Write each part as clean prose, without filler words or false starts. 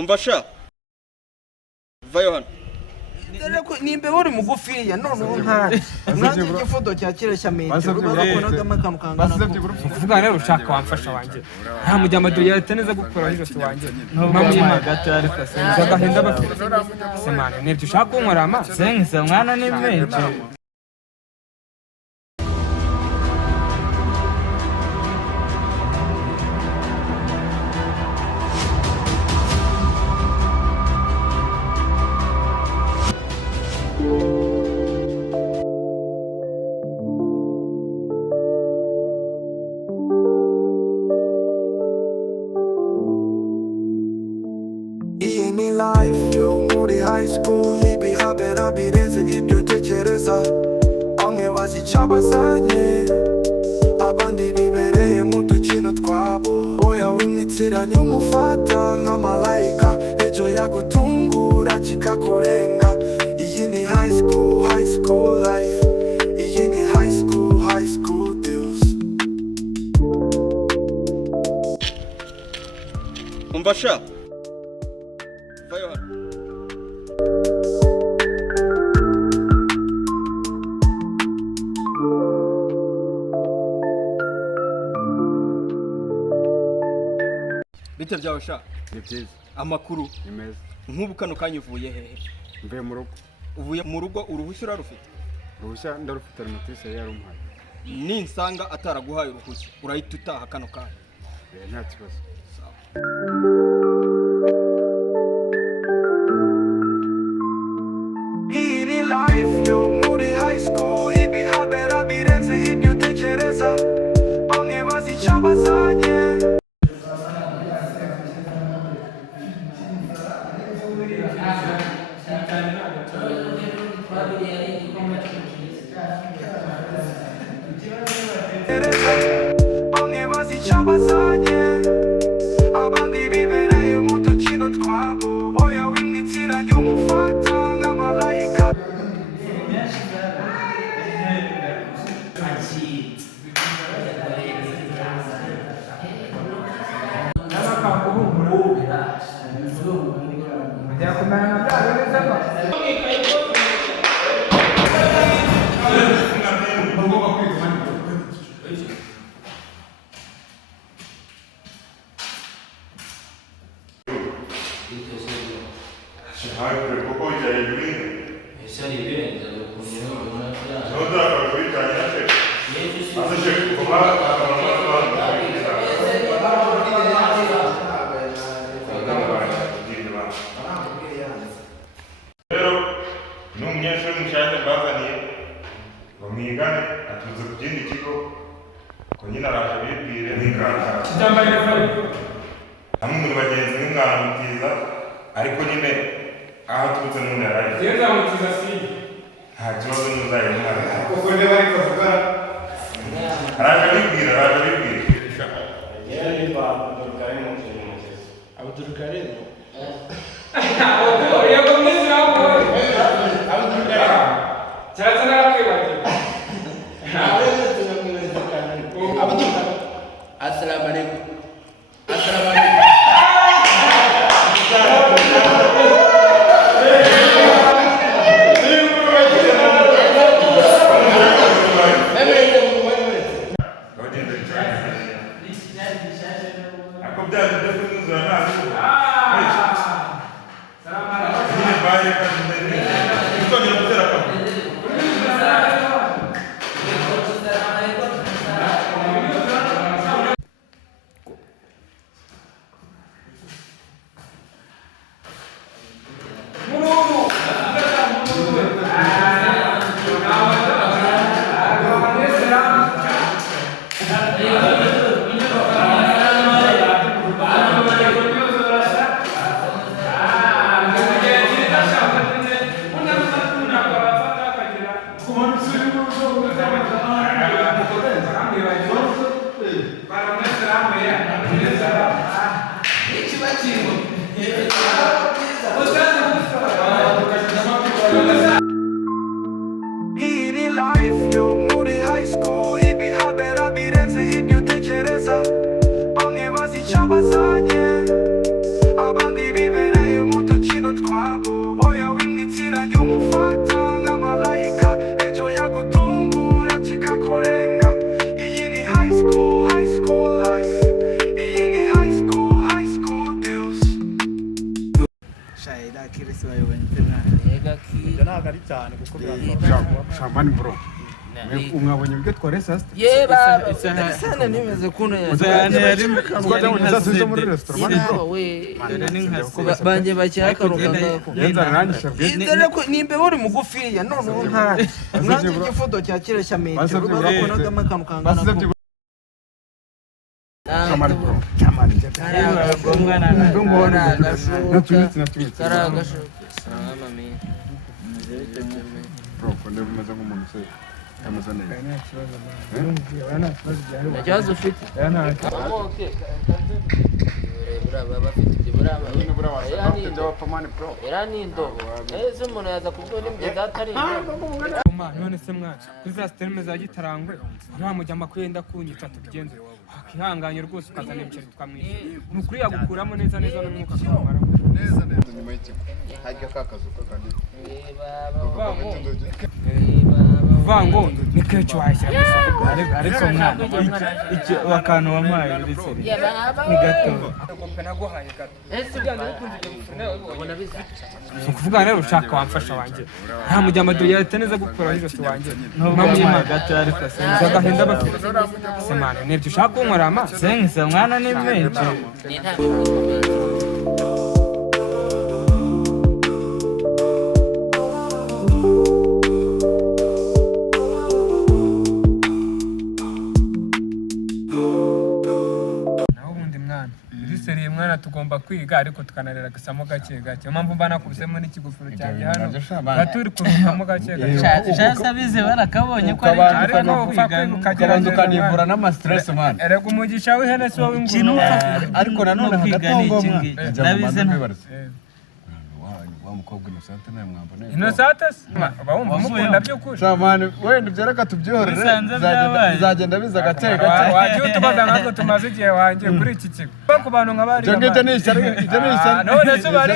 umva sha vayo hano nimbe uri mugufiya none nkari nanjye igifoto cya kireshya metero bakonaga akantu kangana kuvuga rero ushaka wamfasha wanjye nta mujyama yahita neza gukora hejuru wanjye mpamwe gato ariko agahinda bafite semana nibyo ushaka kunkora ama senkisa mwana ni menshi Ini life yo muri high school ibihabera birenze ibyo utekereza bamwe bazicabazanye abandi bibereye mu dukino twabo oya wimwitiranya umufata nka malayika ejo yagutungura kikakurenga iyi ni high school life iyi ni high school deals umva sha vayo hano bite byawe sha ni byiza amakuru ni meza nk'ubu kano kanya uvuye hehe mvuye mu rugo uvuye mu rugo uruhushya urarufite uruhushya ndarufite notice yari yarumpaye ninsanga ataraguhaye uruhushya urahita utaha kano kanya nta kibazo Ini life yo muri high school ibihabera birenze ibyo utekereza bamwe bazicabazanye bamwe bazicabazanye abandi bibereye mu dukino twabo oya wimwitiranya umufata nka malayika Hai, poco già il vino. Se dipende, lo prendiamo con una frase. Non da la vita niente. Ma se c'è come Pero n'umunyeshuri mushaka bazaniye ngo mwigane atuze ku kindi kigo ko nyine araje bibwire n'inganda hamwe muri bagenzi n'inganda mutiza ariko nyine aho aturutse n'undi araje nta kibazo n'uzayimuhara kuko niba ariko avuga araje bibwira Assalamu alaikum. ako byari byo kunyuza ntabwo nyine baye kandi utongera gutera akavuyo life yo muri high school ibihabera birenze ibyo utekereza bamwe bazicabazanye abandi bibera oya w'inzira y'umufata nk'amalayika ejo yagutungura kikakurenga iyi ni high school life iyi ni high school deals shayira kirisi bayobanye mwana Ega ki. ntabwo ari cyane kuko biragoye Shamani bro. Mwabonye ibyo tware sasa? Ye baba. sana nimeze kuno Twajya muri restaurant bro. banje bacyakaruka Yenza rangisha. dore ko nimbe uri mugufiya none nkari mwanze igifoto cya kireshya metero urabona akantu kangana Shamani bro. Shamani. Bro, konde bimaze nk'umuntu se. Amaze neza. Ikibazo ufite? Era ni indobo. Ese umuntu yaza kubwira imbere atari none se mwana kuri za siterime za Gitarangwe uriya mujyama kwenda kunyica tubigenze wakihanganye rwose ukazana ibiceri tukamwishyura ni ukuri yagukuramo neza n'umwuka akamara Neza nyuma y'ikigo. Hajya kakazuka kandi. vango ni kenshi wahashyira ariko mwana iki akantu wampaye biseri ni gato naguhaye gato ese ubona biza. si ukuvuga rero ushaka wamfasha wanjye nta mujyama yahita neza gukora yose wanjye mpamvu gato ariko agahinda bafite semana nibyo ushaka kunkorera amazi senkisa mwana ni menshi Ni nta mwana tugomba kwiga ariko tukanarera gusamo gake gake mpamvu mba nakubisemo n'ikigufuro cyanjye hano baturi kurukamo gake gake cyasa bize barakabonye ko ari ariko upfa ukagerageza ukanivura n'ama stress man erega umugisha w'ihene si wowe inguru ariko nanone kwiga ni iki ngiki ndabize Mukobwa Innocente nawe mwambone. Innocente bawumva mukunda by'ukuri. Shamani wenda byereka tubyihorere bizagenda biza gake gake. Wagiye utubaza natwe tumaze igihe wanjye kuri iki kigo. Ku bantu nk'abari. Jengete ni ishyari none se bari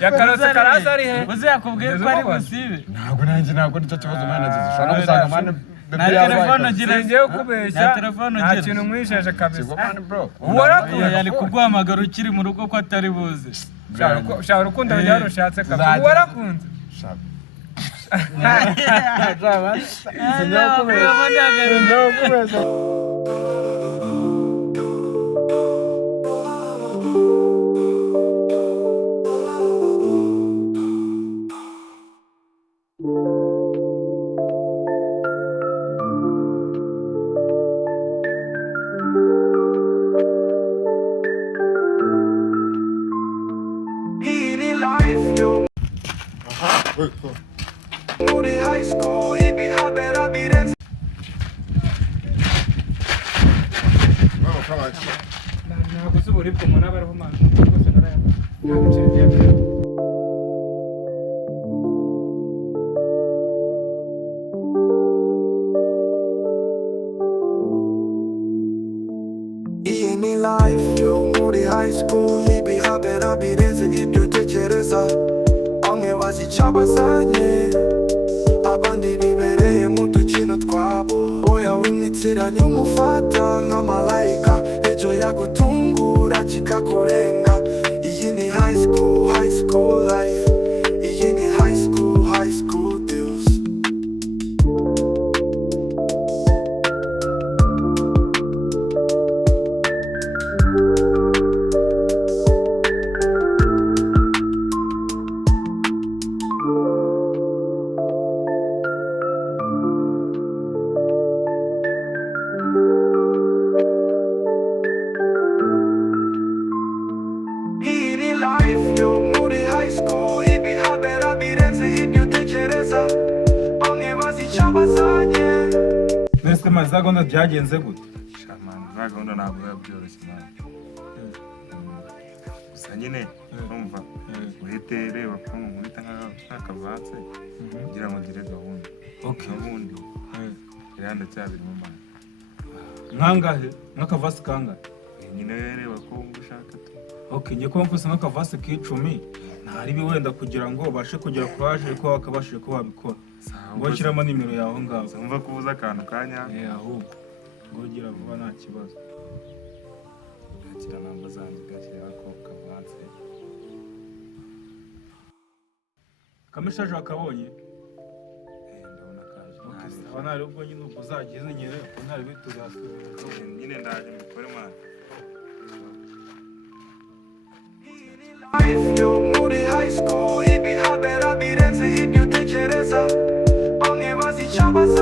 yakarose karasa ari he uzi yakubwiye ko ari busibe ntabwo nicyo kibazo mwana nziza ushobora no gusanga mwana na telefone ugira ngiye kubeshya nta kintu mwisheje kabisa warakuye yari kuguhamagara ukiri mu rugo ko atari buze shaka urukundo ryarushatse kabisa warakunze muri high school ibihabera birenze ntabwo uzi uburibwe umuntu aba ariho mwana rwose narayabona iyi ni life yo muri high school ibihabera birenze ibyo utekereza bamwe bazicabazanye abandi bibereye mu dukino twabo oya w'imitsiranye umufata nk'amalayika ejo yagutungura kikakurenga iyi ni high school life iyi ni high school deals Neste mas za gahunda byagenze gute? Shamani za gahunda ntabwo biba byoroshye nawe gusa nyine urumva uhite reba ko nkubita nk'akavanse kugira ngo ngire gahunda ubundi rero ndacyabirimo mani Nkangahe? Nk'akavasi kangahe? nyine reba ko wumva ushaka Okay, ngiye kuba mfuse nk'akavase k'icumi ntaribi wenda kugira ngo ubashe kugira courage ko wakabashije ko wabikora ngo shyiramo nimero yawe ngaho umva kubuza akantu kanya ahubwo ngo gira vuba nta kibazo akira namba zanjye gashyira ko kavase kameshaje wakabonye ndabona kaje aba nari ubwo nyine ubwo uzagize nyere ko ntari bituzasubira nyine ndaje mbikore mwana Yo muri high school ibihabera birenze ibyo utekereza bamwe bazi icyo baza